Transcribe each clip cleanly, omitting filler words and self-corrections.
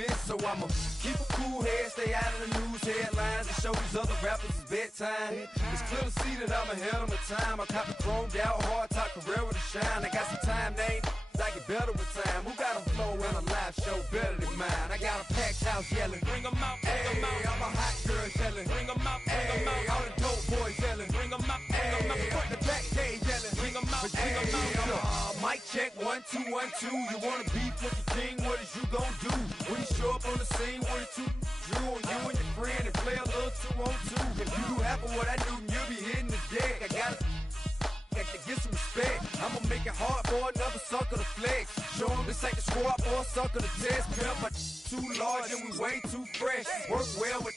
miss, so I'ma keep a cool head, stay out of the news headlines, and show these other rappers it's bedtime. It's clear to see that I'm ahead of my time. I caught the chromed out, hard top career with a shine. I got some time named, I get better with time. Who got a flow and a live show better than mine? I got a packed house yelling, bring 'em out, bring 'em out. I'm a hot girl yelling, bring 'em out, bring 'em out. All the dope boys yelling, bring 'em out, bring 'em out. Front the back cage yelling, bring 'em out, bring 'em out. Mic check, 1 2 1 2. You wanna beef with the king? What is you gon' do? When you show up on the scene, what is you drew on you and your friend and play a little 2 on 2? If you do half of what I do, you'll be hitting the deck. I gotta get some respect. I'ma make it hard for another sucker to flex. Show them this ain't the squad for a sucker to test. Pimp, my too large and we way too fresh. Work well with.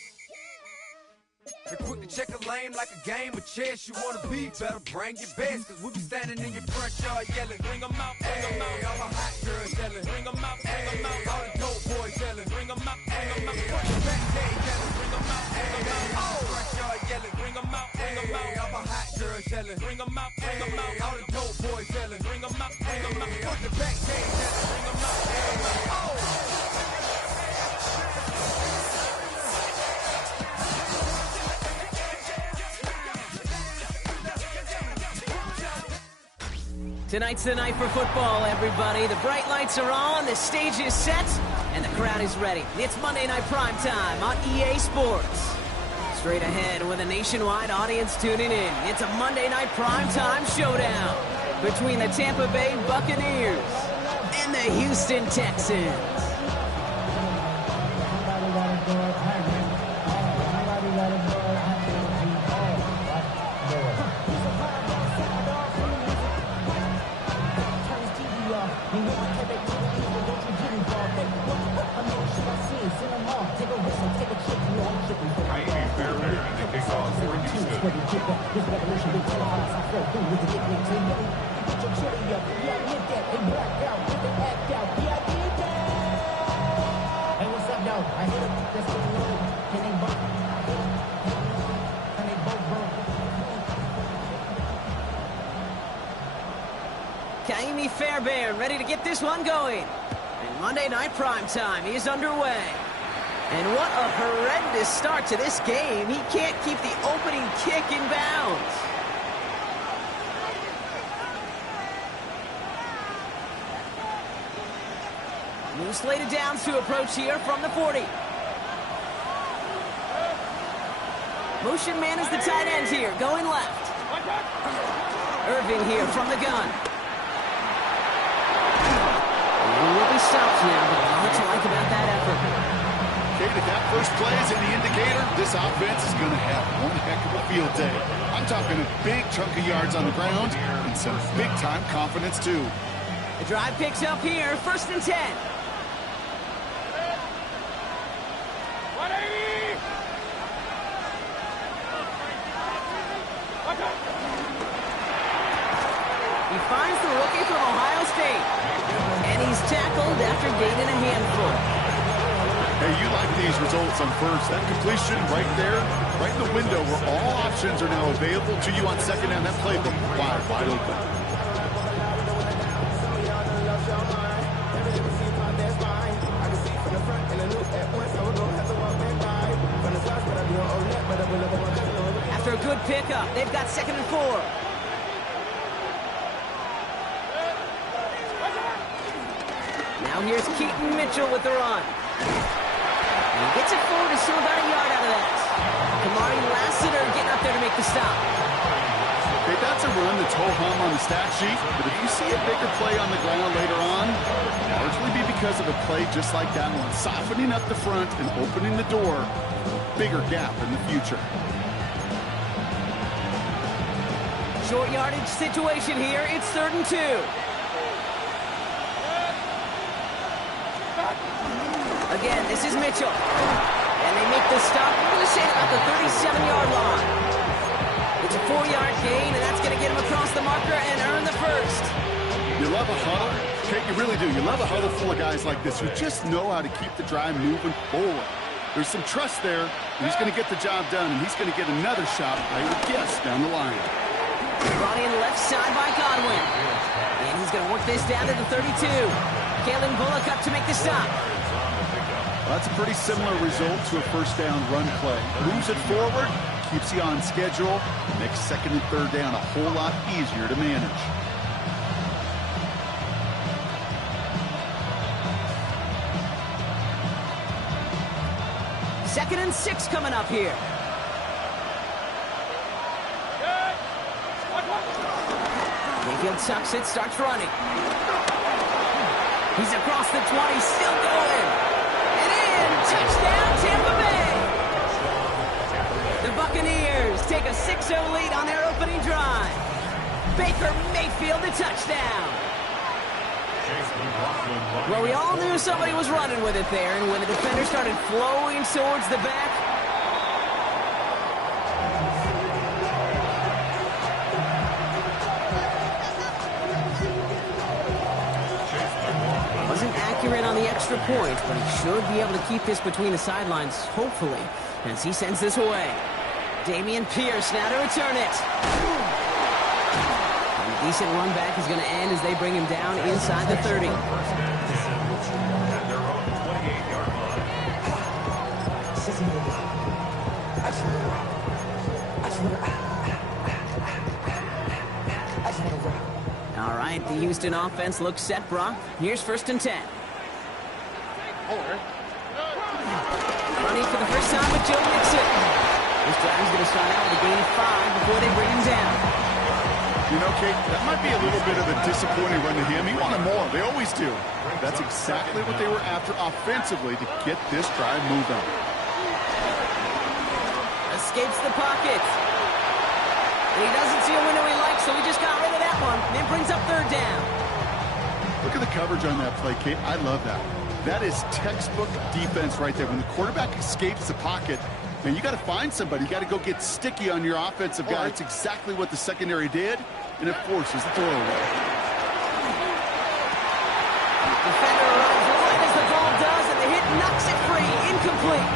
They're quick to check a lane like a game of chess. You wanna be better, bring your best. Cause we be standing in your front yard yelling, bring 'em out, bring 'em out. All my hot girls yelling, bring 'em out, bring 'em out. All the dope boys yelling, bring 'em out, bring 'em out. Front the back cage yelling, bring 'em out, bring 'em out. All the front yard yelling, bring 'em out, bring 'em out. All my hot girls yelling, bring 'em out, bring 'em out. All the dope boys yelling, bring 'em out, bring 'em out. Front the back cage yelling, bring 'em out, bring 'em out. Tonight's the night for football, everybody. The bright lights are on, the stage is set, and the crowd is ready. It's Monday Night Primetime on EA Sports. Straight ahead with a nationwide audience tuning in. It's a Monday Night Primetime showdown between the Tampa Bay Buccaneers and the Houston Texans. Kaimi Fairbairn ready to get this one going. And Monday Night Primetime is underway. And what a horrendous start to this game. He can't keep the opening kick in bounds. New slated downs to approach here from the 40. Motion man is the tight end here, going left. Irving here from the gun. He will be stopped now, but a lot to like about that effort. Kate, if that first play is any indicator, this offense is going to have one heck of a field day. I'm talking a big chunk of yards on the ground and some big-time confidence, too. The drive picks up here, 1st and 10. He finds the rookie from Ohio State. And he's tackled after gaining a handful. Hey, you like these results on first. That completion right there, right in the window where all options are now available to you on second down. That playbook wide open. After a good pickup, they've got 2nd and 4. Now here's Keaton Mitchell with the run. And he gets it forward to still about a yard out of that. Kamari Lassiter getting up there to make the stop. Okay, that's a run that's ho-hum on the stat sheet, but if you see a bigger play on the ground later on, largely be because of a play just like that one, softening up the front and opening the door for a bigger gap in the future. Short yardage situation here. It's 3rd and 2. Again, this is Mitchell. And they make the stop. I'm going to say about the 37-yard line. It's a 4-yard gain, and that's going to get him across the marker and earn the first. You love a huddle. Okay, you really do. You love a huddle full of guys like this who just know how to keep the drive moving forward. There's some trust there. He's going to get the job done, and he's going to get another shot, I would guess, down the line. Brought in left side by Godwin. And he's going to work this down to the 32. Kalen Bullock up to make the stop. Well, that's a pretty similar result to a first down run play. Moves it forward, keeps you on schedule, makes second and third down a whole lot easier to manage. Second and 6 coming up here. Mayfield sucks it, starts running. He's across the 20, still going. And in, touchdown, Tampa Bay. The Buccaneers take a 6-0 lead on their opening drive. Baker Mayfield, a touchdown. Well, we all knew somebody was running with it there, and when the defender started flowing towards the back, wasn't accurate on the extra point, but he should be able to keep this between the sidelines, hopefully, as he sends this away. Dameon Pierce now to return it. A decent run back is going to end as they bring him down inside the 30. All right, the Houston offense looks set, Brock. Here's first and 10. Running for the first time with Joe Mixon. This drive's going to start out with a gain of 5 before they bring him down. You know, Kate, that might be a little bit of a disappointing run to him. He wanted more. They always do. That's exactly what they were after offensively to get this drive moving. Escapes the pocket. And he doesn't see a window he likes, so he just got rid of that one. And brings up third down. Look at the coverage on that play, Kate. I love that. That is textbook defense right there. When the quarterback escapes the pocket, man, you got to find somebody. You got to go get sticky on your offensive guy. It's exactly what the secondary did, and it forces the throwaway. Defender runs right as the ball does, and the hit knocks it free. Incomplete.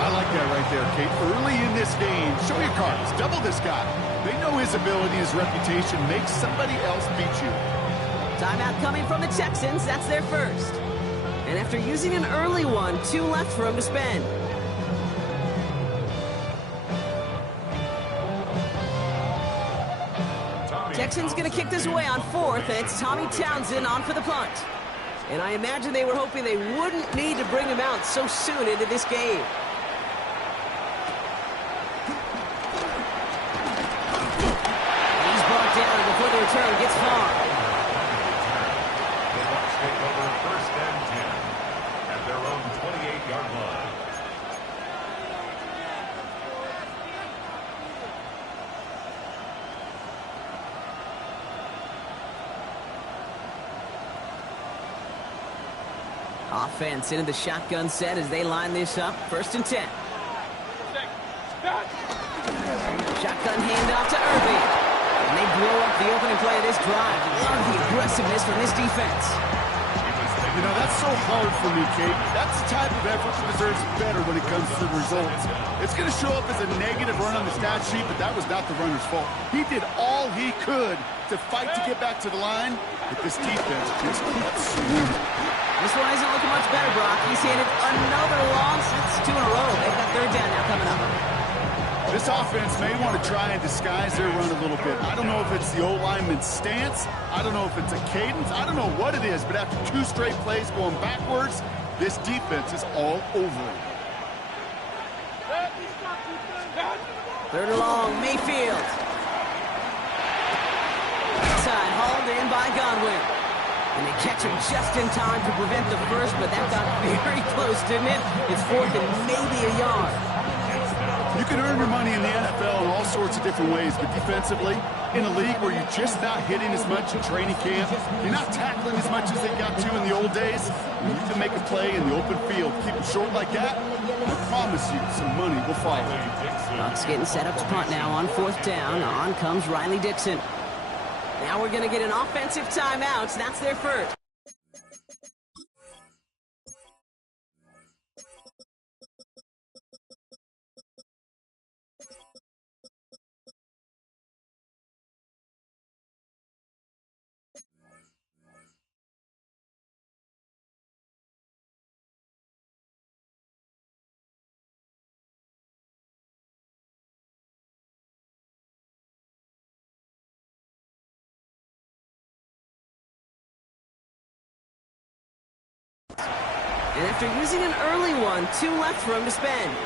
I like that right there, Kate. Early in this game, show your cards. Double this guy. They know his ability, his reputation. Make somebody else beat you. Timeout coming from the Texans. That's their first. And after using an early one, 2 left for him to spend. Texans going to kick this away on 4th, and it's Tommy Townsend on for the punt. And I imagine they were hoping they wouldn't need to bring him out so soon into this game. He's brought down before the return gets far. The Bucs take over first and 10 at their own 28-yard line. Offense into the shotgun set as they line this up. First and 10. Shotgun handoff to Irving. And they blow up the opening play of this drive. Love the aggressiveness from this defense. You know, that's so hard for me, Kate. That's the type of effort that deserves better when it comes to the results. It's going to show up as a negative run on the stat sheet, but that was not the runner's fault. He did all he could to fight to get back to the line, but this defense just kept swinging. This one isn't looking much better, Brock. He's handed another loss. It's 2 in a row. They've got third down now coming up. This offense may want to try and disguise their run a little bit. I don't know if it's the O-lineman's stance. I don't know if it's a cadence. I don't know what it is, but after 2 straight plays going backwards, this defense is all over it. Third and long, Mayfield. Outside, hauled in by Godwin. And they catch him just in time to prevent the first, but that got very close, didn't it? It's 4th and maybe a yard. You can earn your money in the NFL in all sorts of different ways, but defensively, in a league where you're just not hitting as much in training camp, you're not tackling as much as they got to in the old days, and you can make a play in the open field. Keep it short like that, I promise you some money will follow. Bucs getting set up to punt now on 4th down. On comes Riley Dixon. Now we're going to get an offensive timeout. That's their first. And after using an early one, 2 left for him to spend.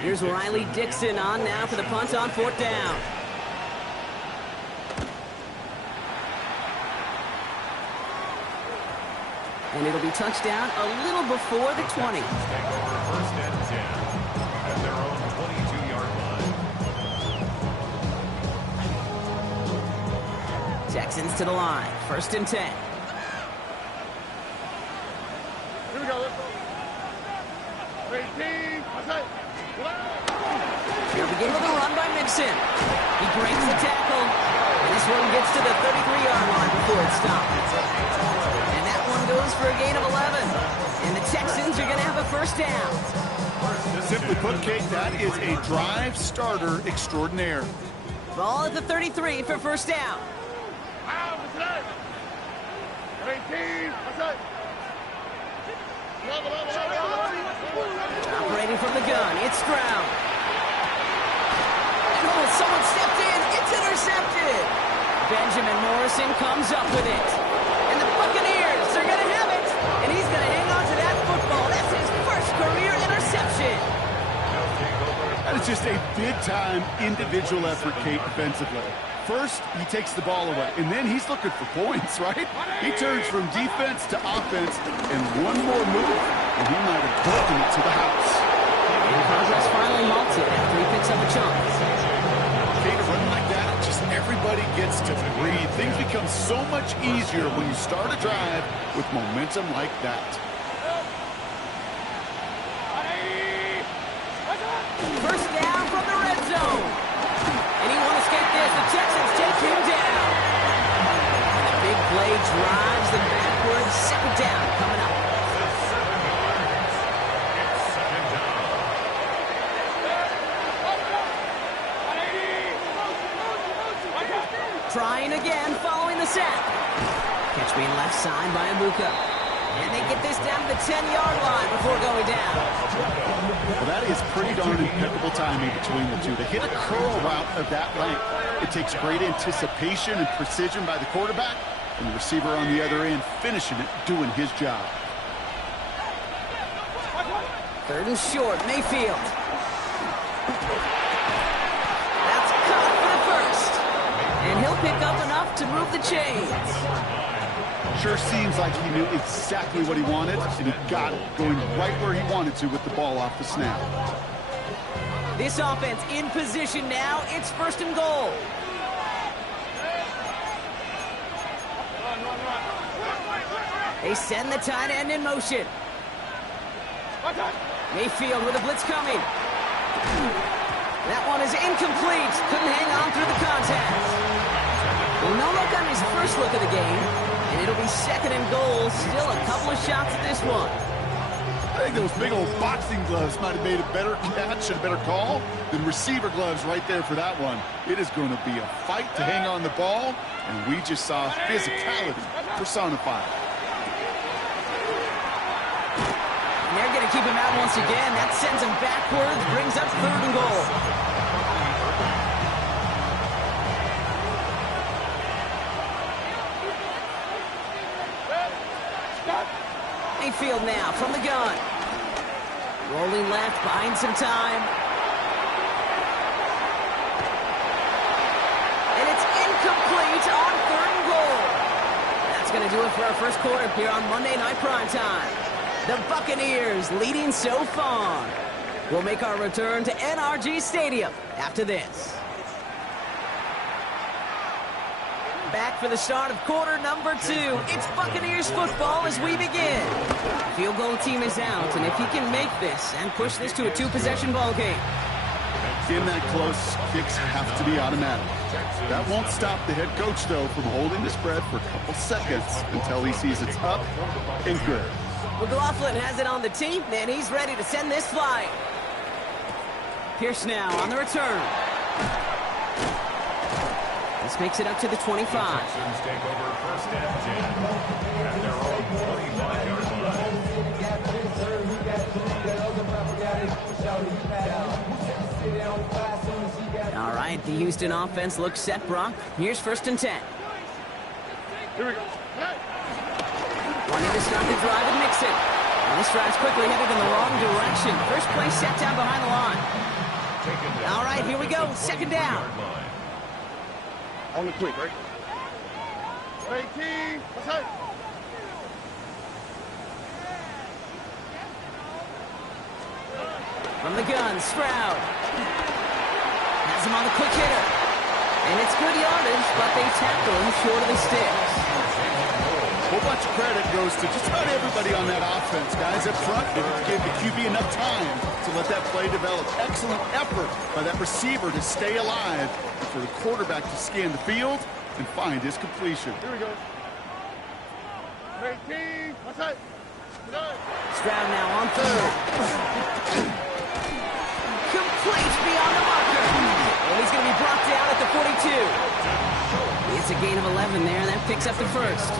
Here's Riley Dixon on now for the punt on 4th down. And it'll be touchdown a little before the 20. Take over 1st and 10 at their own 22-yard line. Texans to the line. 1st and 10. Here we go. Let's go. 18. He'll begin with a run by Mixon. He breaks the tackle. And this one gets to the 33-yard line before it stops. And that one goes for a gain of 11. And the Texans are going to have a 1st down. Simply put, Kate, that is a drive starter extraordinaire. Ball at the 33 for 1st down. Operating from the gun, it's Stroud. Oh, someone stepped in. It's intercepted. Benjamin Morrison comes up with it. And the Buccaneers are going to have it. And he's going to hang on to that football. That's his 1st career interception. That is just a big-time individual effort, Kate, defensively. First, he takes the ball away, and then he's looking for points, right? He turns from defense to offense, and one more move, and he might have broken it to the house. And progress finally halted after he picks up a chunk. Kate, a run like that, just everybody gets to breathe. Things become so much easier when you start a drive with momentum like that. 1st down from the red zone. And he won't escape this. The Texans take him down. And a big play drives them backwards. 2nd down coming up. Trying again following the sack. Catch being left side by Abuka. And they get this down to the 10-yard line before going down. Well, that is pretty darn impeccable timing between the two. To hit a curl route of that length, it takes great anticipation and precision by the quarterback, and the receiver on the other end finishing it, doing his job. 3rd and short, Mayfield. That's caught for the 1st. And he'll pick up enough to move the chains. Sure seems like he knew exactly what he wanted, and he got it, going right where he wanted to with the ball off the snap. This offense in position now. It's 1st and goal. They send the tight end in motion. Mayfield with a blitz coming. That one is incomplete. Couldn't hang on through the contact. Well, no look on his first look of the game. And it'll be 2nd and goal. Still a couple of shots at this one. I think those big old boxing gloves might have made a better catch and a better call than receiver gloves right there for that one. It is going to be a fight to hang on the ball, and we just saw physicality personified. And they're going to keep him out once again. That sends him backwards, brings up 3rd and goal. Mayfield now from the gun. Rolling left, buying some time. And it's incomplete on 3rd and goal. That's going to do it for our 1st quarter here on Monday Night Primetime. The Buccaneers leading so far. We'll make our return to NRG Stadium after this. Back for the start of quarter number 2. It's Buccaneers football as we begin. Field goal team is out, and if he can make this and push this to a 2-possession ball game. In that close, kicks have to be automatic. That won't stop the head coach, though, from holding the spread for a couple seconds until he sees it's up and good. McLaughlin has it on the tee, and he's ready to send this flying. Pierce now on the return. This makes it up to the 25. Texans take over 1st and 10 at their own 25-yard line. All right, the Houston offense looks set, Brock. Here's 1st and 10. Here we go. wanting to start the drive and mix it. And this drive's quickly headed in the wrong direction. First play set down behind the line. All right, here we go. Second down. On the quick, right? 18, what's up? From the gun, Stroud. Has him on the quick hitter. And it's good yardage, but they tackle him short of the sticks. A whole bunch of credit goes to just about everybody on that offense. Guys up front gave the QB enough time to let that play develop. Excellent effort by that receiver to stay alive, and for the quarterback to scan the field and find his completion. Here we go. 18, what's that? Stroud now on third. Complete beyond the marker. And he's going to be brought down at the 42. It's a gain of 11 there. That picks up the first.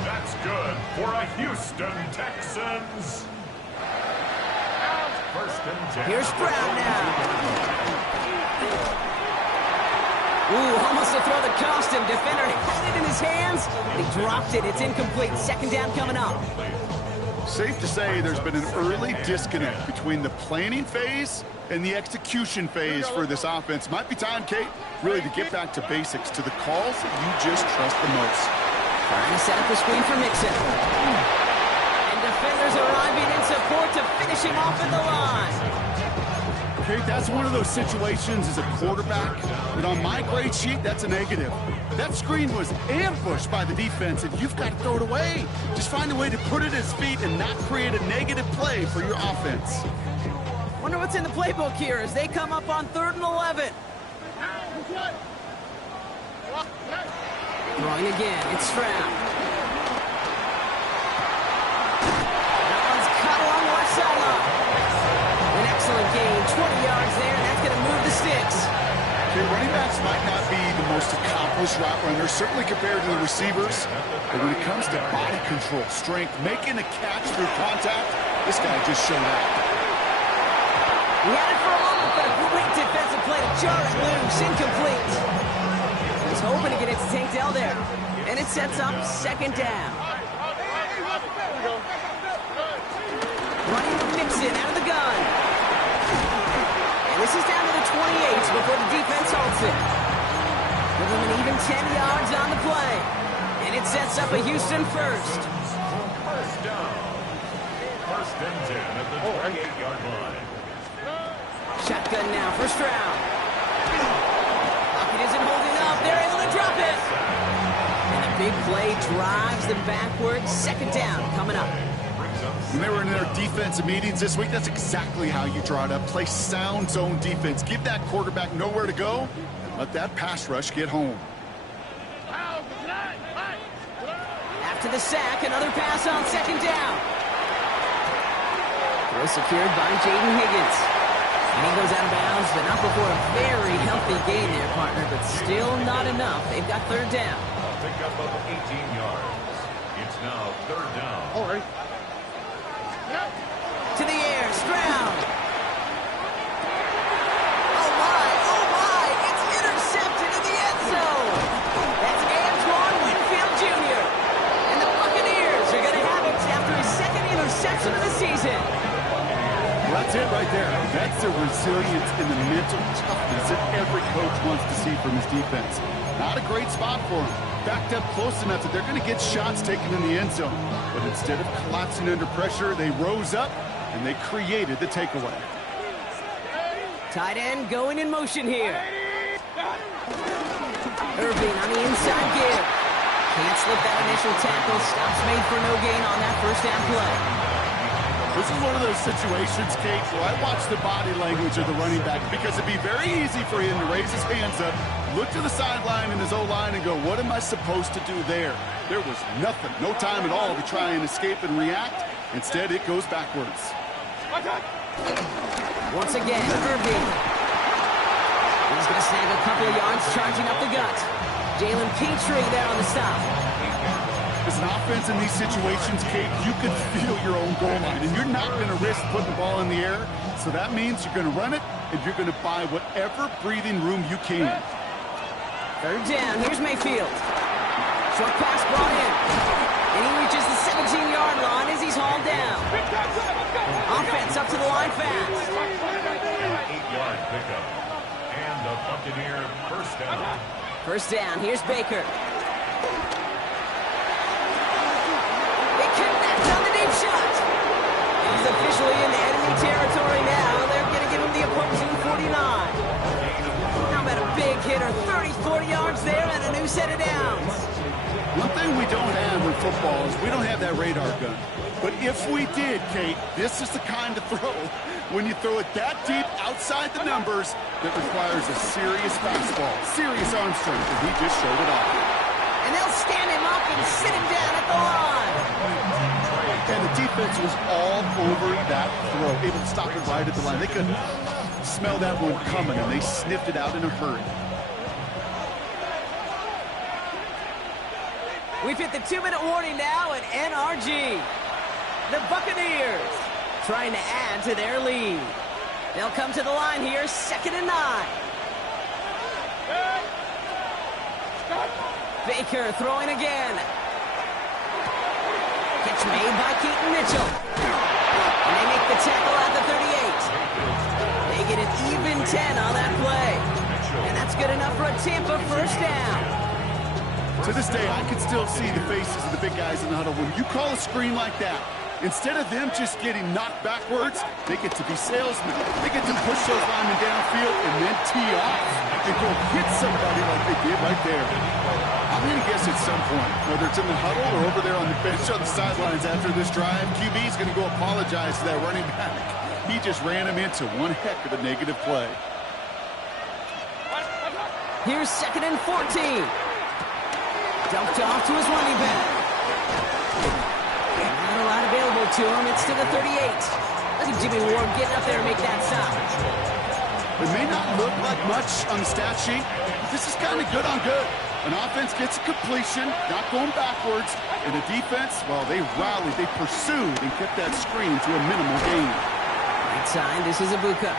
That's good for a Houston Texans. First and 10. Here's Stroud now. Ooh, almost a throw that cost him. Defender had it in his hands. He dropped it. It's incomplete. Second down coming up. Safe to say there's been an early disconnect between the planning phase and the execution phase for this offense. Might be time, Kate, really to get back to basics, to the calls that you just trust the most. Trying to set up the screen for Mixon. And defenders arriving in support to finish him off at the line. Kate, that's one of those situations as a quarterback that on my grade sheet, that's a negative. That screen was ambushed by the defense, and you've got to throw it away. Just find a way to put it at his feet and not create a negative play for your offense. Wonder what's in the playbook here as they come up on 3rd and 11. Throwing again, it's Stroud. That one's caught along the left sideline. An excellent gain, 20 yards there, and that's going to move the sticks. Okay, running backs might not be the most accomplished route runners, certainly compared to the receivers. But when it comes to body control, strength, making a catch through contact, this guy just showed up. He had it for a moment, but a great defensive play to jar it loose, incomplete. He's hoping to get it to Tank Dell there. And it sets up second down. Running with Mixon out of the gun. And this is down to the 28 before the defense halts it. Give them an even 10 yards on the play. And it sets up a Houston first. First down. First and 10 at the 28-yard line. Shotgun now, first round. Pocket isn't holding up. They're able to drop it. And a big play drives them backwards. Second down coming up. When they were in their defensive meetings this week, that's exactly how you draw it up. Play sound zone defense. Give that quarterback nowhere to go and let that pass rush get home. After the sack, another pass on second down. Throw secured by Jaden Higgins. And he goes out of bounds, but not before a very healthy gain there, partner, but still not enough. They've got third down. Pick up of 18 yards. It's now third down. All right. To the air, Stroud. Oh my, it's intercepted in the end zone. That's Antoine Winfield Jr. And the Buccaneers are going to have it after his second interception of the season. Well, that's it right there. That's the resilience and the mental toughness that every coach wants to see from his defense. Not a great spot for him. Backed up close enough that they're going to get shots taken in the end zone. But instead of collapsing under pressure, they rose up and they created the takeaway. Tight end going in motion here. Irving on the inside give. Can't slip that initial tackle. Stops made for no gain on that first down play. This is one of those situations, Kate, where I watch the body language of the running back because it'd be very easy for him to raise his hands up, look to the sideline in his O-line and go, what am I supposed to do there? There was nothing, no time at all to try and escape and react. Instead, it goes backwards. Once again, Irving. He's going to snag a couple of yards charging up the gut. Jalen Petrie there on the stop. As an offense in these situations, Kate, you can feel your own goal line, and you're not going to risk putting the ball in the air. So that means you're going to run it, and you're going to buy whatever breathing room you can. Third down, here's Mayfield. Short pass brought in. And he pickup. And the Buccaneer first down. First down, here's Baker. They connect on the deep shot. He's officially in enemy territory now. They're going to give him the opposing 49. How about a big hitter, 30, 40 yards there and a new set of downs. One thing we don't have in football is we don't have that radar gun. But if we did, Kate, this is the kind of throw, when you throw it that deep outside the numbers, that requires a serious fastball, serious arm strength, and he just showed it off. And they'll stand him up and sit him down at the line. And the defense was all over that throw, able to stop it right at the line. They could smell that one coming, and they sniffed it out in a hurry. We've hit the 2-minute warning now at NRG. The Buccaneers trying to add to their lead. They'll come to the line here, 2nd and 9. Baker throwing again. Catch made by Keaton Mitchell. And they make the tackle at the 38. They get an even 10 on that play. And that's good enough for a Tampa first down. To this day, I can still see the faces of the big guys in the huddle. When you call a screen like that, instead of them just getting knocked backwards, they get to be salesmen. They get to push those linemen downfield and then tee off and go hit somebody like they did right there. I'm going to guess at some point, whether it's in the huddle or over there on the bench on the sidelines after this drive, QB's going to go apologize to that running back. He just ran him into one heck of a negative play. Here's 2nd and 14. Dumped off to his running back. Not a lot available to him. It's to the 38. I think Jimmy Ward getting up there and make that stop. It may not look like much on the stat sheet, but this is kind of good on good. An offense gets a completion, not going backwards, and the defense, well, they rallied, they pursued, and kept that screen to a minimal gain. Right side, this is Ibuka.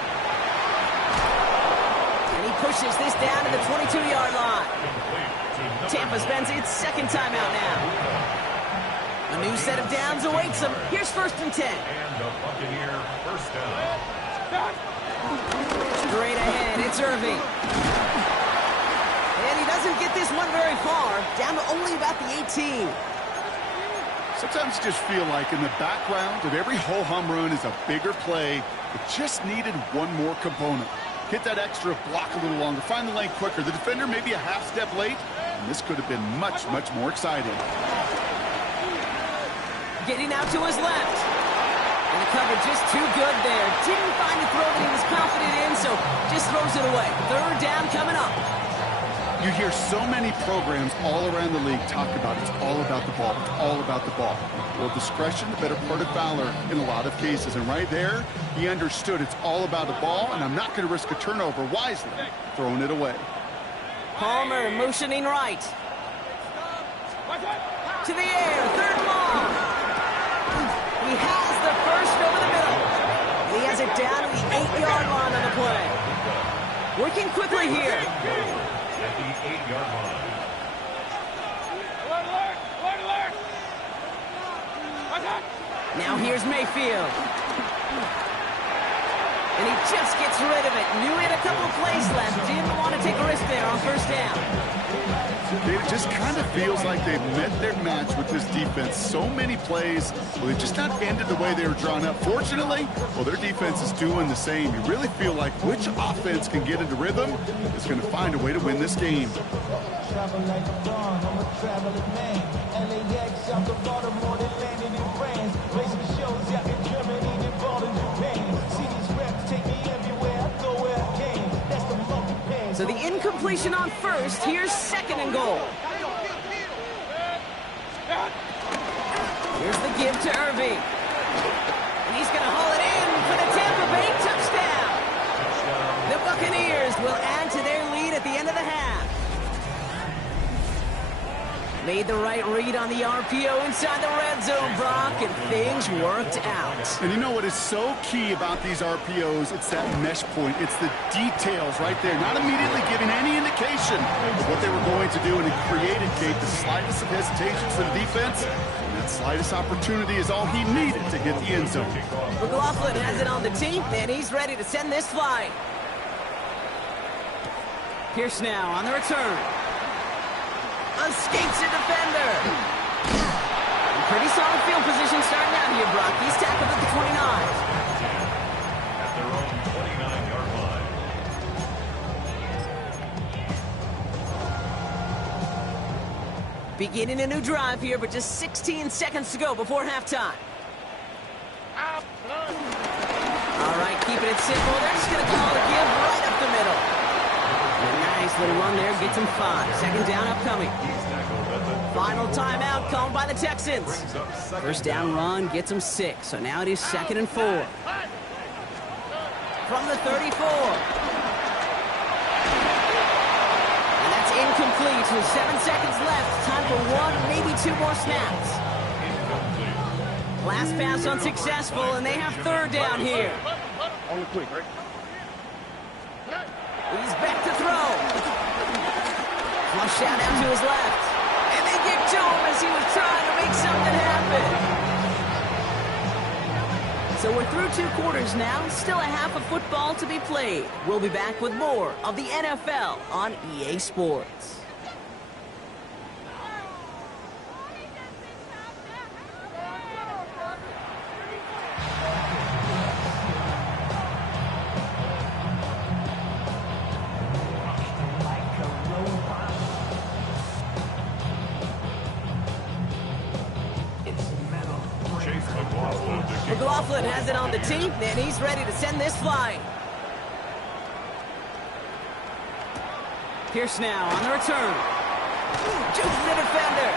And he pushes this down to the 22-yard line. Tampa spends its 2nd timeout now. A new set of downs awaits them. Here's 1st and 10. And the Buccaneer first down. Straight ahead, it's Irving. And he doesn't get this one very far, down to only about the 18. Sometimes you just feel like in the background of every ho-hum run is a bigger play. It just needed one more component. Hit that extra block a little longer, find the lane quicker. The defender maybe a half step late, and this could have been much, much more exciting. Getting out to his left. And the coverage just too good there. Didn't find a throw that he was confident in, so just throws it away. 3rd down coming up. You hear so many programs all around the league talk about it's all about the ball. It's all about the ball. Well, discretion, the better part of valor in a lot of cases. And right there, he understood it's all about the ball, and I'm not going to risk a turnover wisely, throwing it away. Palmer motioning right. To the air, 3rd and long. He has the first over the middle. And he has it down to the 8-yard line on the play. Working quickly here. At the 8-yard line. Now here's Mayfield. And he just gets rid of it. Knew he had a couple of plays left. Didn't want to take a risk there on 1st down. It just kind of feels like they've met their match with this defense. So many plays, well, they just not ended the way they were drawn up. Fortunately, well, their defense is doing the same. You really feel like which offense can get into rhythm is going to find a way to win this game. So the incompletion on 1st. Here's 2nd and goal. Here's the give to Irving. And he's going to haul it in for the Tampa Bay touchdown. The Buccaneers will add to their lead at the end of the half. Made the right read on the RPO inside the red zone, Brock, and things worked out. And you know what is so key about these RPOs? It's that mesh point. It's the details right there. Not immediately giving any indication of what they were going to do, and it created, Kate, the slightest of hesitation for the defense. And that slightest opportunity is all he needed to hit the end zone. McLaughlin has it on the team, and he's ready to send this flying. Pierce now on the return. Escapes a defender. Pretty solid field position starting out here, Brock. He's tackled at the 29. At their own 29-yard line. Beginning a new drive here, but just 16 seconds to go before halftime. All right, keeping it simple. They're just going to call it a give right up the middle. And a nice little run there gets him 5. Second down upcoming. Final timeout called by the Texans. First down run gets him 6. So now it is 2nd and 4. From the 34. And that's incomplete with 7 seconds left. Time for 1, maybe 2 more snaps. Last pass unsuccessful, and they have 3rd down here. Only quick, right? He's back to throw. Flush out to his left. And they get to him as he was trying to make something happen. So we're through 2 quarters now. Still a half of football to be played. We'll be back with more of the NFL on EA Sports. McLaughlin has it on the tee, and he's ready to send this flying. Pierce now on the return. Jukes the defender.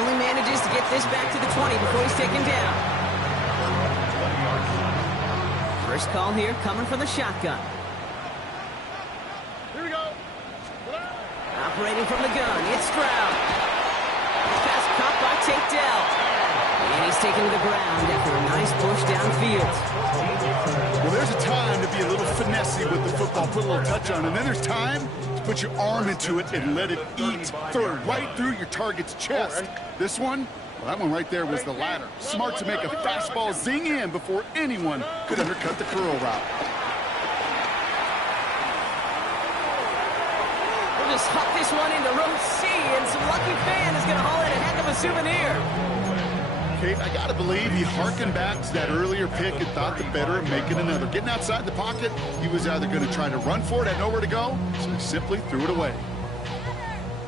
Only manages to get this back to the 20 before he's taken down. First call here coming from the shotgun. Here we go. Operating from the gun, it's Stroud. Pass caught by Tate Dell. And he's taken to the ground after a nice push downfield. Well, there's a time to be a little finessey with the football, put a little touch on, and then there's time to put your arm into it and let it eat right through your target's chest. This one, well, that one right there was the latter. Smart to make a fastball zing in before anyone could undercut the curl route. We'll just huck this one into row C, and some lucky fan is going to haul in a heck of a souvenir. Kate, I got to believe he harkened back to that earlier pick and thought the better of making another. Getting outside the pocket, he was either going to try to run for it, had nowhere to go, so he simply threw it away.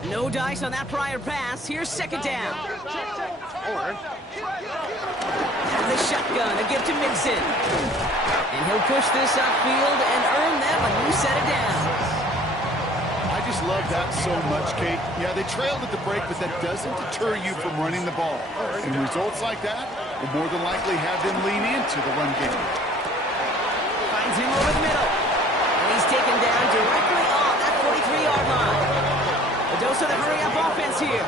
No dice on that prior pass. Here's 2nd down. And the shotgun, a gift to Mixon. And he'll push this upfield and earn them a new set of downs. I just love that so much, Kate. Yeah, they trailed at the break, but that doesn't deter you from running the ball. And results like that will more than likely have them lean into the run game. Finds him over the middle. And he's taken down directly on that 43-yard line. A dose of the hurry-up offense here.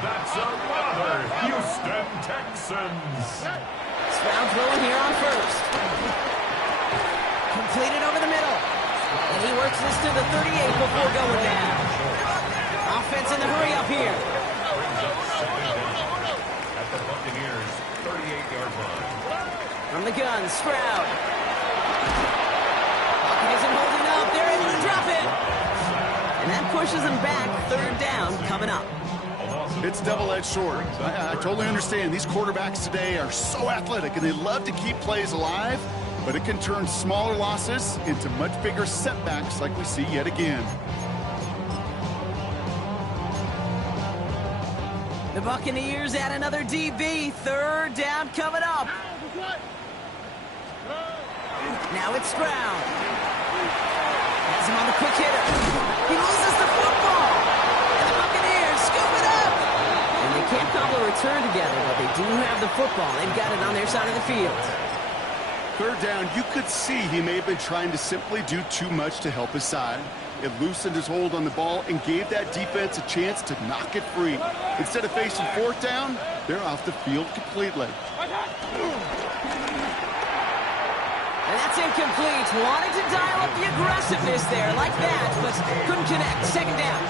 That's another Houston Texans. Stroud throwing here on first. Completed over the middle. And he works this to the 38 before going down. Offense in the hurry-up here. At the Buccaneers' 38-yard line. From the gun, Stroud. Pocket isn't holding up. They're able to drop it. And that pushes them back. 3rd down coming up. It's double-edged sword. I totally understand. These quarterbacks today are so athletic, and they love to keep plays alive, but it can turn smaller losses into much bigger setbacks like we see yet again. The Buccaneers add another DB. 3rd down coming up. Now it's Stroud. Has him on the quick hitter. He loses the football. And the Buccaneers scoop it up. And they can't cobble a return together, but they do have the football. They've got it on their side of the field. 3rd down, you could see he may have been trying to simply do too much to help his side. It loosened his hold on the ball and gave that defense a chance to knock it free. Instead of facing 4th down, they're off the field completely. And that's incomplete. Wanted to dial up the aggressiveness there like that, but couldn't connect. 2nd down.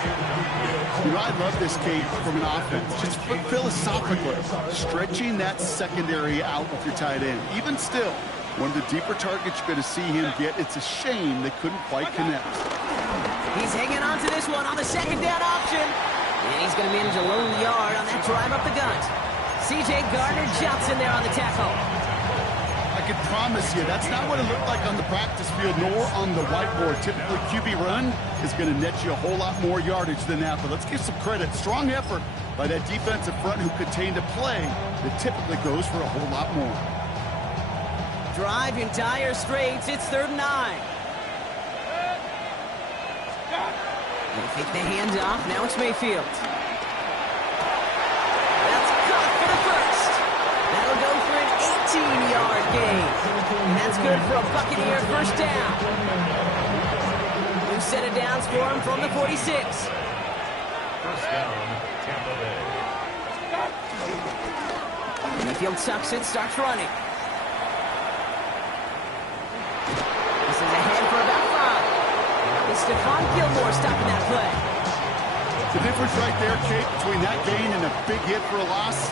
You know, I love this, Kate, from an offense. Just philosophically, stretching that secondary out with your tight end. Even still, one of the deeper targets you're going to see him get. It's a shame they couldn't quite connect. He's hanging on to this one on the second down option. And he's going to manage a lone yard on that drive up the gut. C.J. Gardner-Johnson there on the tackle. I can promise you, that's not what it looked like on the practice field, nor on the whiteboard. Typically, QB run is going to net you a whole lot more yardage than that. But let's give some credit. Strong effort by that defensive front who contained a play that typically goes for a whole lot more. Drive in dire straits. It's 3rd and 9. They take the hand off. Now it's Mayfield. That's caught for the first. That'll go for an 18-yard gain. And that's good for a Buccaneer first down. New set of downs for him from the 46. First down, Tampa Bay. Mayfield tucks it, starts running. This is ahead for about 5. It's Stephon Gilmore stopping that play. The difference right there, Kate, between that gain and a big hit for a loss,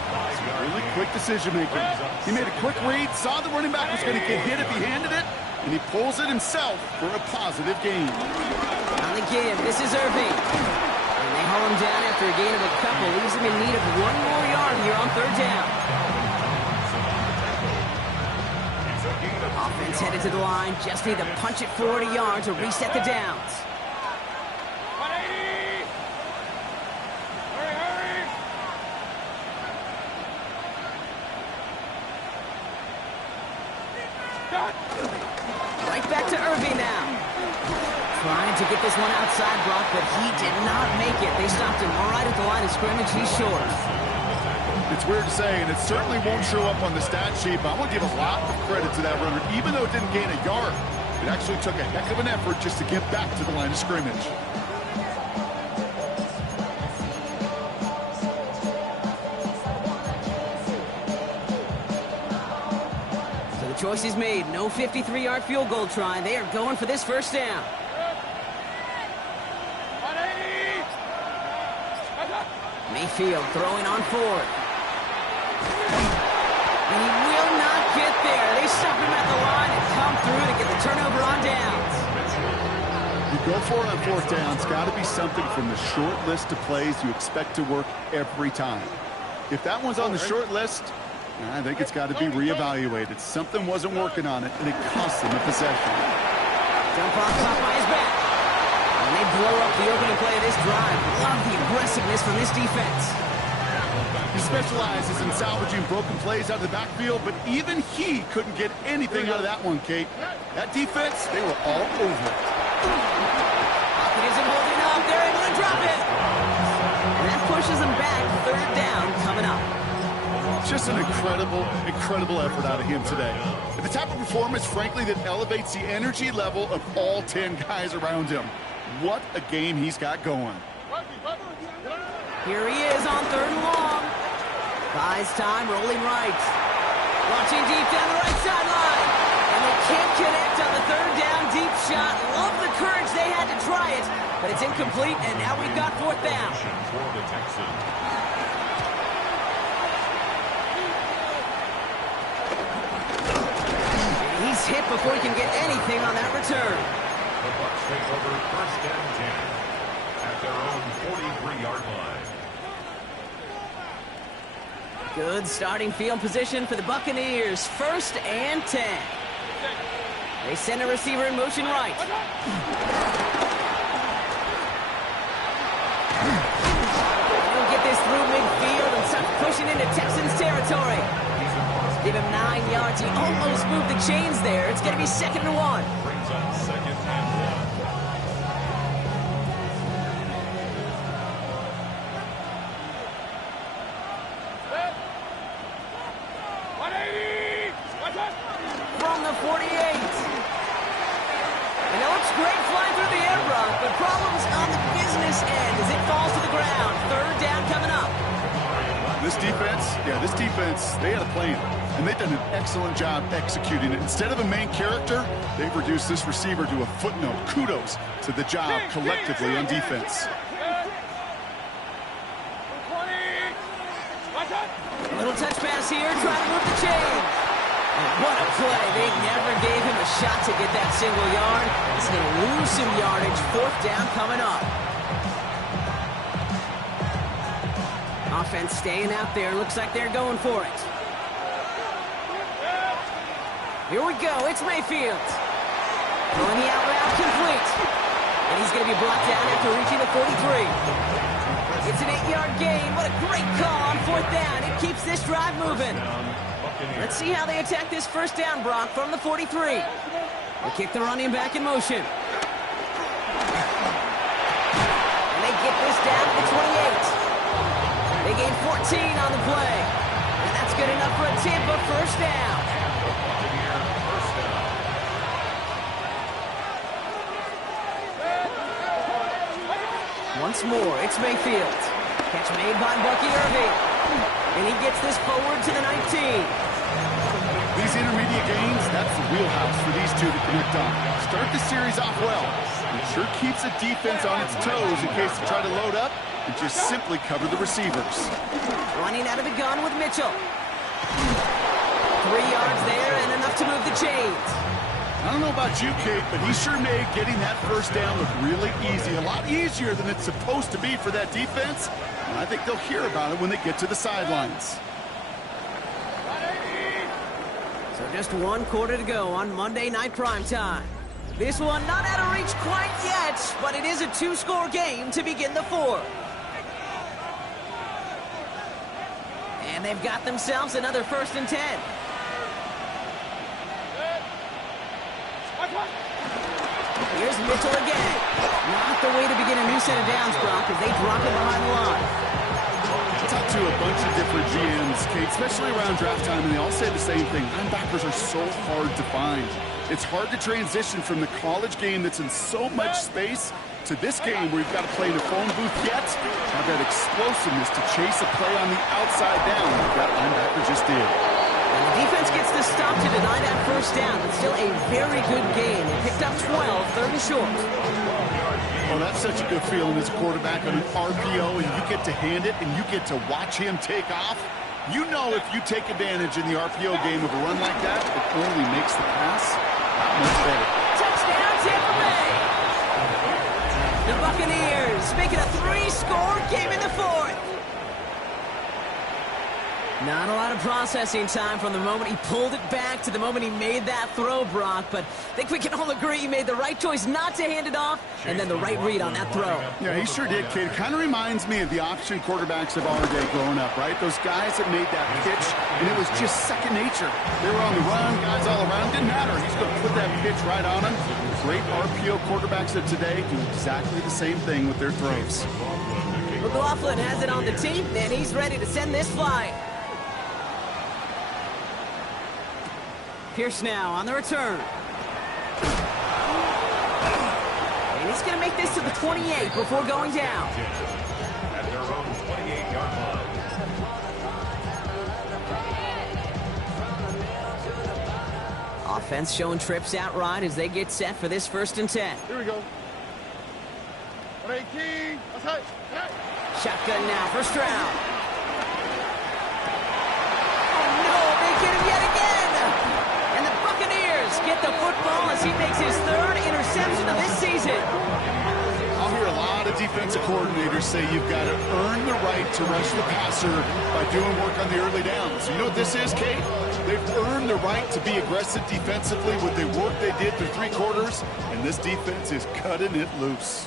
really quick decision-making. He made a quick read, saw the running back was going to get hit if he handed it, and he pulls it himself for a positive gain. On the give, this is Irving. And they haul him down after a gain of a couple. Leaves him in need of 1 more yard here on 3rd down. Offense headed to the line. Just need to punch it 40 yards to reset the downs. Right back to Irving now. Trying to get this one outside, Brock, but he did not make it. They stopped him right at the line of scrimmage. He's short. It's weird to say, and it certainly won't show up on the stat sheet, but I want to give a lot of credit to that runner. Even though it didn't gain a yard, it actually took a heck of an effort just to get back to the line of scrimmage. So the choice is made. No 53-yard field goal try. They are going for this first down. Mayfield throwing on 4th. And he will not get there. They stop him at the line and come through to get the turnover on downs. You go for it on 4th down. It's got to be something from the short list of plays you expect to work every time. If that one's on the short list, I think it's got to be reevaluated. Something wasn't working on it, and it cost them a possession. Jump off top by his back. And they blow up the opening play of this drive. Love the aggressiveness from this defense. He specializes in salvaging broken plays out of the backfield, but even he couldn't get anything out of that one, Kate. That defense, they were all over it. He isn't holding up. They're able to drop it. And that pushes them back. 3rd down coming up. Just an incredible effort out of him today. And the type of performance, frankly, that elevates the energy level of all 10 guys around him. What a game he's got going. Here he is on 3rd and long. Buys time, rolling right. Launching deep down the right sideline. And they can't connect on the 3rd down deep shot. Love the courage they had to try it, but it's incomplete, and now we've got 4th down. For the Texans. He's hit before he can get anything on that return. The Bucs take over 1st and 10 at their own 43-yard line. Good starting field position for the Buccaneers. 1st and 10. They send a receiver in motion right. He'll get this through midfield and start pushing into Texans territory. Give him 9 yards. He almost moved the chains there. It's going to be 2nd and 1. Brings up 2nd and 1. From the 48. And it looks great flying through the air, Brock, but problems on the business end as it falls to the ground. 3rd down coming up. This defense, they had a plan, and they've done an excellent job executing it. Instead of a main character, they've reduced this receiver to a footnote. Kudos to the job collectively on defense. A little touch pass here, trying to move the chains. And what a play. They never gave him a shot to get that single yard. He's going to lose some yardage. 4th down coming up. Offense staying out there. Looks like they're going for it. Here we go. It's Mayfield. Throwing the out route complete. And he's going to be brought down after reaching the 43. It's an 8-yard gain. What a great call on 4th down. It keeps this drive moving. Let's see how they attack this 1st down, Brock, from the 43. They kick the running back in motion. And they get this down to the 28. They gain 14 on the play. And that's good enough for a Tampa 1st down. Once more, it's Mayfield. Catch made by Bucky Irving. And he gets this forward to the 19. These intermediate gains, that's the wheelhouse for these two to connect on. Start the series off well. It sure keeps the defense on its toes in case they try to load up and just simply cover the receivers. Running out of the gun with Mitchell. 3 yards there and enough to move the chains. I don't know about you, Kate, but he sure made getting that 1st down look really easy. A lot easier than it's supposed to be for that defense. And I think they'll hear about it when they get to the sidelines. So just 1 quarter to go on Monday Night Primetime. This one not out of reach quite yet, but it is a 2-score game to begin the 4th. And they've got themselves another 1st and 10. Here's Mitchell again. Not the way to begin a new set of downs, Brock, as they drop it behind the line. I talked to a bunch of different GMs, Kate, especially around draft time, and they all say the same thing. Linebackers are so hard to find. It's hard to transition from the college game that's in so much space to this game where you've got to play in a phone booth yet have that explosiveness to chase a play on the outside down like that linebacker just did. And the defense gets the stop to deny that 1st down. It's still a very good game. They picked up 12, 3rd and short. Oh, that's such a good feeling as a quarterback on an RPO, and you get to hand it, and you get to watch him take off. You know if you take advantage in the RPO game of a run like that, it only makes the pass that much better. Touchdown, Tampa Bay! The Buccaneers make it a 3-score game in the 4th. Not a lot of processing time from the moment he pulled it back to the moment he made that throw, Brock. But I think we can all agree he made the right choice not to hand it off, and then the right read on that throw. Yeah, he sure did, kid. It kind of reminds me of the option quarterbacks of our day growing up, right? Those guys that made that pitch, and it was just second nature. They were on the run, guys all around. Didn't matter. He's going to put that pitch right on him. Great RPO quarterbacks of today do exactly the same thing with their throws. McLaughlin has it on the team, and he's ready to send this flying. Pierce now on the return. And he's going to make this to the 28 before going down. At their own 28-yard line. Offense showing trips out right as they get set for this 1st and 10. Here we go. Shotgun now for Stroud. Oh no, they get him yet again. And the Buccaneers get the football as he makes his 3rd interception of this season. I'll hear a lot of defensive coordinators say you've got to earn the right to rush the passer by doing work on the early downs. You know what this is, Kate? They've earned the right to be aggressive defensively with the work they did through 3 quarters, and this defense is cutting it loose.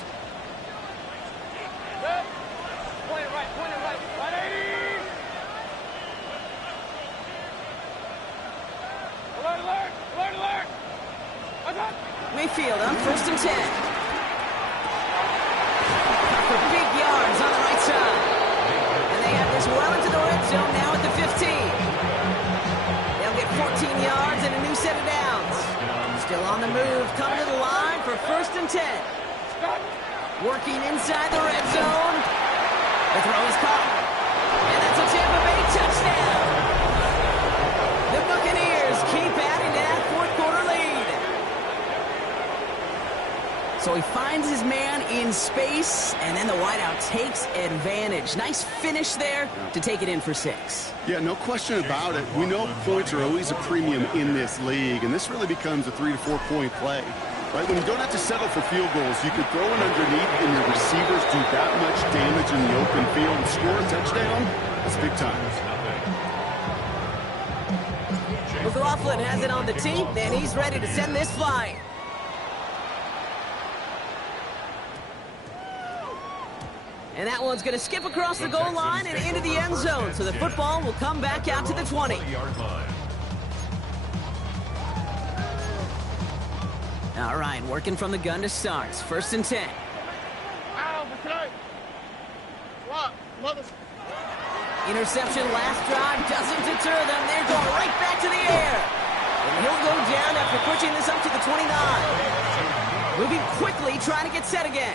Mayfield on 1st and 10. For big yards on the right side. And they have this well into the red zone now at the 15. They'll get 14 yards and a new set of downs. Still on the move, coming to the line for 1st and 10. Working inside the red zone. The throw is caught. And that's a Tampa Bay touchdown. The Buccaneers keep adding to that 4th quarter lead. So he finds his man in space, and then the wideout takes advantage. Nice finish there to take it in for 6. Yeah, no question about it. We know points are always a premium in this league, and this really becomes a 3 to 4 point play. Right, when you don't have to settle for field goals, you could throw it underneath and your receivers do that much damage in the open field and score a touchdown. That's big time. McLaughlin has it on the tee, and he's ready to send this flying. And that one's going to skip across the goal line and into the end zone, so the football will come back out to the 20. All right, working from the gun to start. 1st and 10. Interception last drive doesn't deter them. They're going right back to the air. And he'll go down after pushing this up to the 29. Moving quickly, trying to get set again.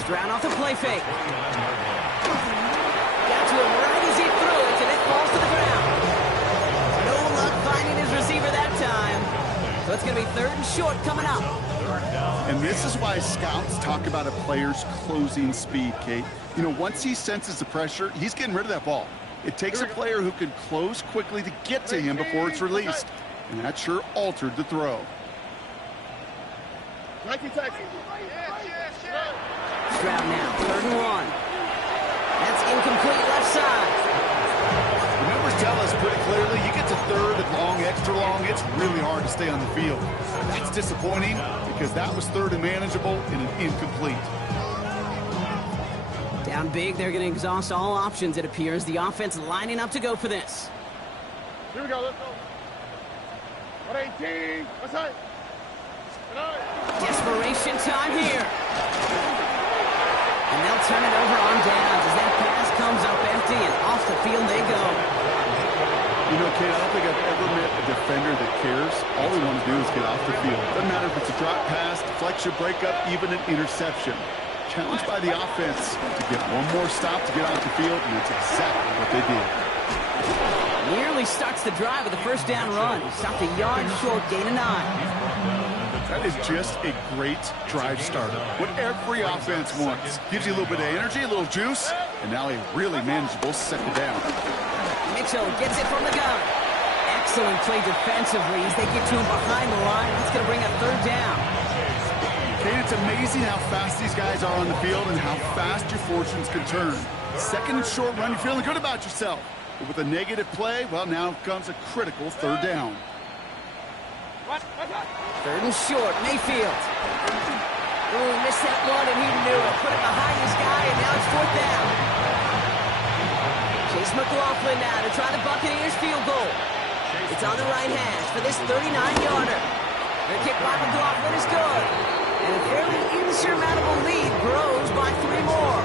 Stroud off the play fake. Got to him right as he threw it, and it falls to the ground. No luck finding his receiver that time. So it's going to be 3rd and short coming up. And this is why scouts talk about a player's closing speed, Kate. You know, once he senses the pressure, he's getting rid of that ball. It takes a player who can close quickly to get to him before it's released. And that sure altered the throw. Stroud now, 3rd and 1. That's incomplete left side. The numbers tell us pretty clearly, you get to 3rd and long, extra long, it's really hard to stay on the field. That's disappointing because that was 3rd and manageable and an incomplete. Down big, they're going to exhaust all options, it appears. The offense lining up to go for this. Here we go, let's go. 118, what's that? Desperation time here. And they'll turn it over on downs as that pass comes up empty and off the field they go. You know, Kate, I don't think I've ever met a defender that cares. All they want to do is get off the field. Doesn't matter if it's a drop pass, deflection, breakup, even an interception. Challenged by the offense to get one more stop to get off the field, and that's exactly what they did. Nearly starts the drive with a 1st down run. Stopped a yard short, gain of 9. That is just a great drive starter. What every offense wants. Gives you a little bit of energy, a little juice, and now a really manageable 2nd down. Mitchell gets it from the gun. Excellent play defensively as they get to him behind the line. That's going to bring a 3rd down. Kate, it's amazing how fast these guys are on the field and how fast your fortunes can turn. 2nd and short run, you're feeling good about yourself. But with a negative play, well, now comes a critical 3rd down. 3rd and short, Mayfield. Ooh, missed that one, and he knew it. Put it behind his guy, and now it's 4th down. Chase McLaughlin now to try the Buccaneers field goal. It's on the right hash for this 39-yarder. The kick by McLaughlin is good. And a fairly insurmountable lead grows by 3 more.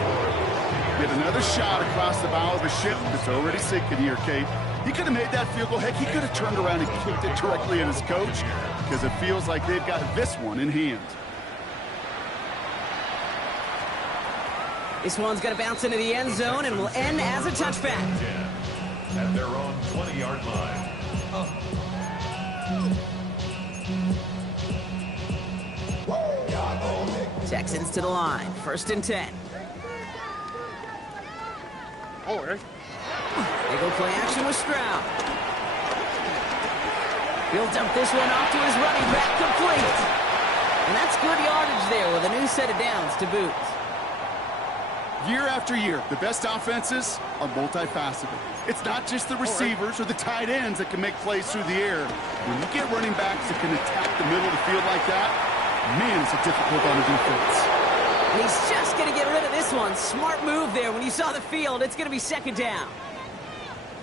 Get another shot across the bow of a ship that's already sinking here, Kate. He could have made that field goal. Heck, he could have turned around and kicked it directly at his coach because it feels like they've got this one in hand. This one's going to bounce into the end zone and will end as a touchback. At their own 20-yard line. Texans to the line. 1st and 10. They go play action with Stroud. He'll dump this one off to his running back, complete. And that's good yardage there with a new set of downs to boot. Year after year, the best offenses are multifaceted. It's not just the receivers or the tight ends that can make plays through the air. When you get running backs that can attack the middle of the field like that, man, it's a difficult on the defense. And he's just going to get rid of this one. Smart move there. When you saw the field, it's going to be 2nd down.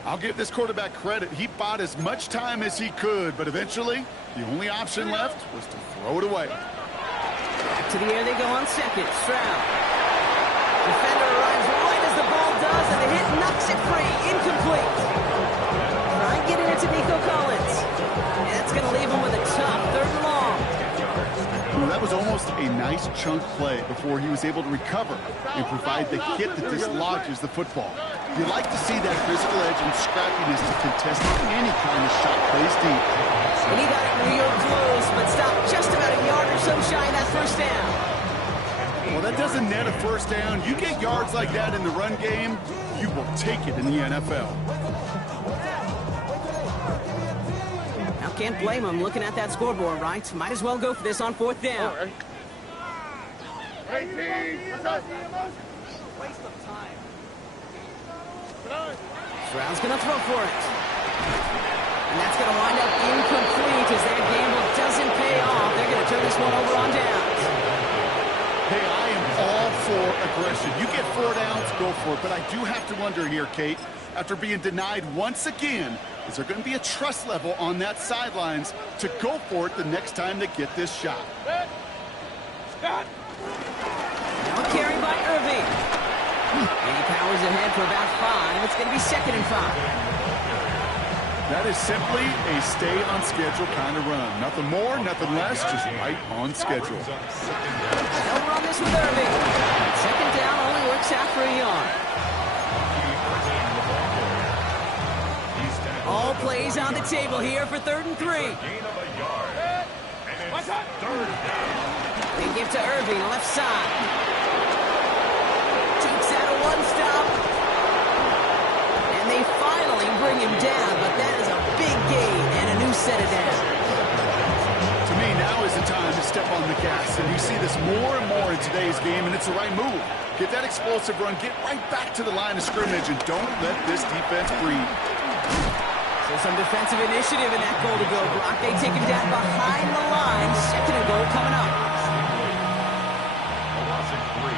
I'll give this quarterback credit. He bought as much time as he could, but eventually, the only option left was to throw it away. Back to the air they go on 2nd. Stroud. Defender arrives right as the ball does, and the hit knocks it free. Incomplete. Try and get it into Nico Collins. And that's going to leave him with a tough 3rd and long. Well, that was almost a nice chunk play before he was able to recover and provide the hit that dislodges the football. You like to see that physical edge and scrappiness to contest any kind of shot plays deep. And he got it real close, but stopped just about a yard or so shy of that first down. Well, that doesn't net a first down. You get yards like that in the run game, you will take it in the NFL. Now, can't blame him looking at that scoreboard, right? Might as well go for this on fourth down. Stroud's going to throw for it. And that's going to wind up incomplete as that gamble doesn't pay off. They're going to turn this one over on downs. Hey, I am all for aggression. You get 4 downs, go for it. But I do have to wonder here, Kate, after being denied once again, is there going to be a trust level on that sidelines to go for it the next time they get this shot? Now a carry by Irving. And he powers ahead for about 5. It's going to be 2nd and 5. That is simply a stay-on-schedule kind of run. Nothing more, nothing less, just right on schedule. They'll run this with Irving. 2nd down only works out for a yard. All plays on the table here for 3rd and 3. They give to Irving, left side. Takes out a one-stop. And they finally bring him down, but that is a big gain and a new set of downs. To me, now is the time to step on the gas, and you see this more and more in today's game, and it's the right move. Get that explosive run, get right back to the line of scrimmage, and don't let this defense breathe. So some defensive initiative in that goal-to-go block. They take him down behind the line. 2nd and goal coming up. A loss of 3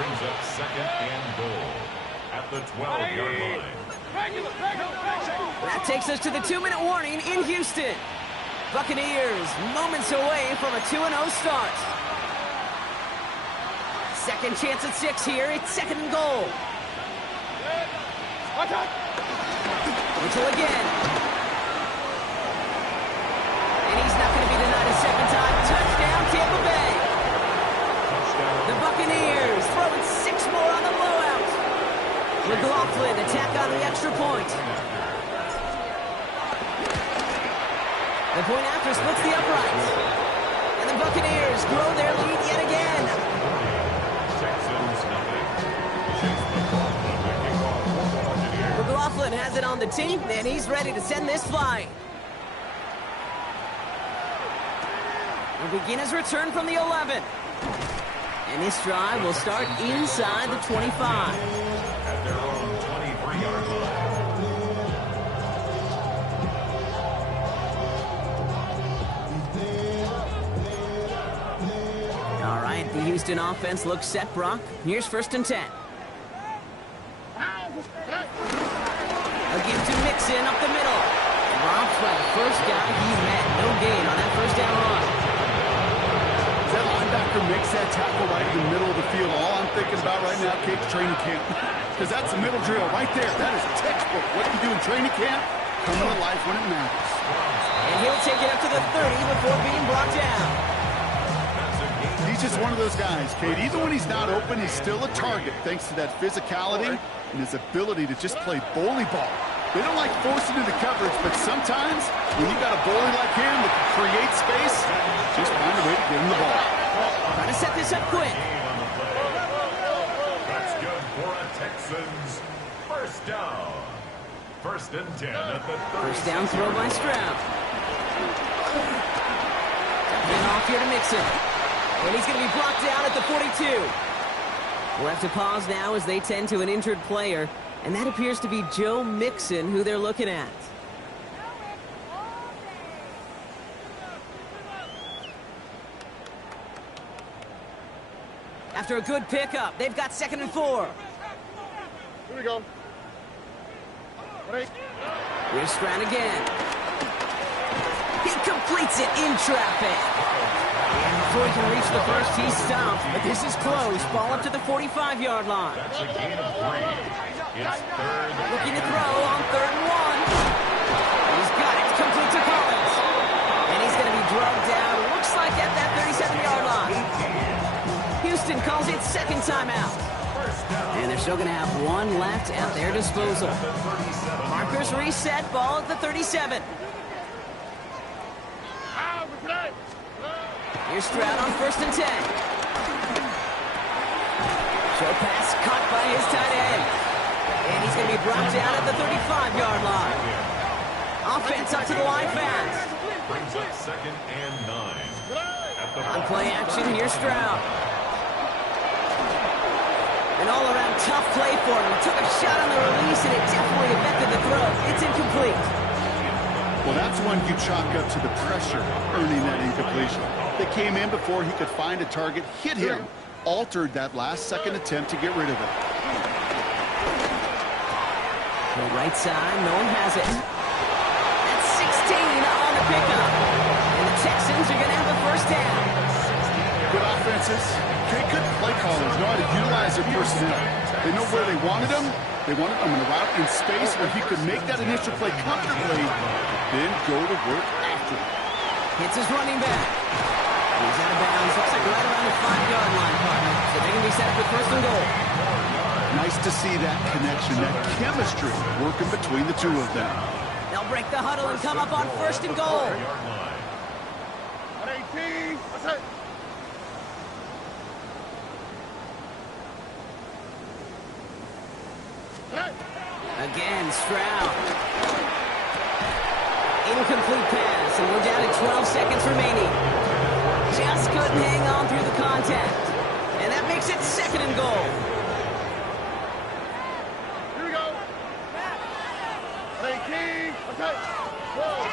brings up 2nd and goal at the 12-yard line. That takes us to the 2-minute warning in Houston. Buccaneers moments away from a 2-0 start. Second chance at 6 here. It's 2nd and goal. Mitchell again. And he's not going to be denied a second time. Touchdown, Tampa Bay. The Buccaneers throwing 6 more on the blowout. McLaughlin attack on the extra point. The point after splits the uprights. And the Buccaneers grow their lead yet again. McLaughlin has it on the tee, and he's ready to send this flying. He'll begin his return from the 11. And this drive will start inside the 25. At their own 23-yard line. All right, the Houston offense looks set, Brock. Here's 1st and 10. A give to Mixon up the middle. Drops by the first guy he met. No gain on that first down run. That linebacker makes that tackle right in the middle of the field. All I'm thinking about right now, Kate's training camp. Because that's a middle drill right there. That is textbook. What you do in training camp, coming to life when it matters. And he'll take it up to the 30 before being brought down. He's just one of those guys, Kate. Even when he's not open, he's still a target thanks to that physicality and his ability to just play bully ball. They don't like forcing into coverage, but sometimes when you got a bully like him that can create space, just find a way to get him the ball. Trying to set this up quick. That's good for a Texans first down. 1st and 10 at the 30. First down throw by Stroud. Tapping off here to Mixon. And he's going to be brought down at the 42. We'll have to pause now as they tend to an injured player. And that appears to be Joe Mixon, who they're looking at. After a good pickup, they've got 2nd and 4. Here we go. Ready? Here's Stroud again. He completes it in traffic. And before he can reach the first, he's stopped. But this is close. Ball up to the 45-yard line. That's a gain of 3. It's 3rd. Looking to throw on 3rd and 1. He's got it. Complete to Collins. And he's going to be drugged down. Looks like at that 37-yard line. timeout. And they're still going to have one left at their disposal. Markers reset, ball at the 37. Here's Stroud on 1st and 10. Short pass caught by his tight end. And he's going to be brought down at the 35-yard line. Offense up to the line fast. Brings up 2nd and 9. On play action, here's Stroud. An all-around tough play for him. He took a shot on the release, and it definitely affected the throw. It's incomplete. Well, that's one you chalk up to the pressure earning that incompletion. They came in before he could find a target, hit him, altered that last-second attempt to get rid of it. The right side, no one has it. That's 16 on the pickup. And the Texans are going to have the first down. Good offenses. Good play callers know how to utilize their personnel. They know where they wanted them. They wanted them in a route in space where he could make that initial play comfortably, then go to work after it. Hits his running back. He's out of bounds. Looks like right around the 5-yard line, partner. So they can be set up with 1st and goal. Nice to see that connection, that chemistry working between the two of them. They'll break the huddle and come up on 1st and goal. Again, Stroud. Incomplete pass, and we're down to 12 seconds remaining. Just couldn't hang on through the contact. And that makes it 2nd and goal. Here we go. Hey, King. Okay. Whoa.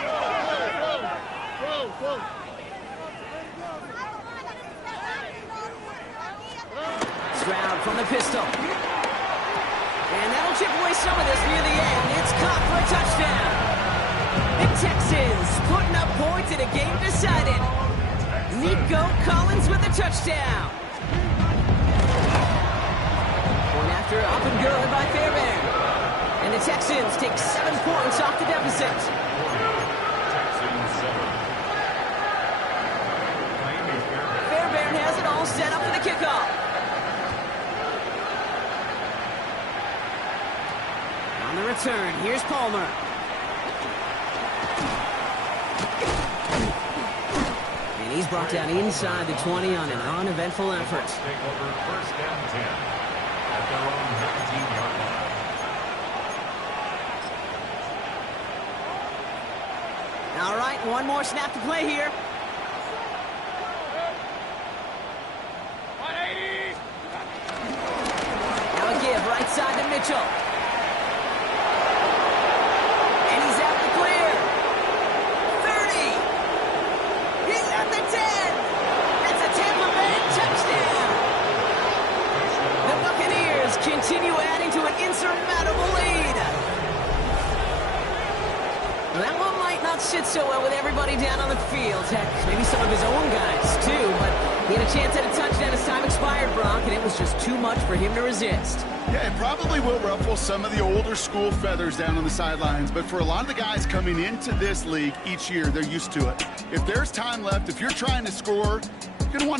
Stroud from the pistol. And that'll chip away some of this near the end. It's caught for a touchdown. The Texans putting up points in a game decided. Nico Collins with a touchdown. Point after up and good by Fairbairn. And the Texans take 7 points off the deficit. Fairbairn has it all set up for the kickoff. On the return, here's Palmer. And he's brought down inside the 20 on an uneventful effort. Take over 1st and 10 at their own 19-yard line. All right, one more snap to play here. 180. Now a give right side to Mitchell. And he's out the clear. 30. He's at the 10. That's a Tampa Bay touchdown. The Buccaneers continue adding to an insurmountable lead. That one might not sit so well with everybody down on the field. Heck, maybe some of his own guys, too. But he had a chance at a touchdown as time expired, Brock, and it was just too much for him to resist. Yeah, it probably will ruffle some of the older school feathers down on the sidelines, but for a lot of the guys coming into this league each year, they're used to it. If there's time left, if you're trying to score, you're going to want to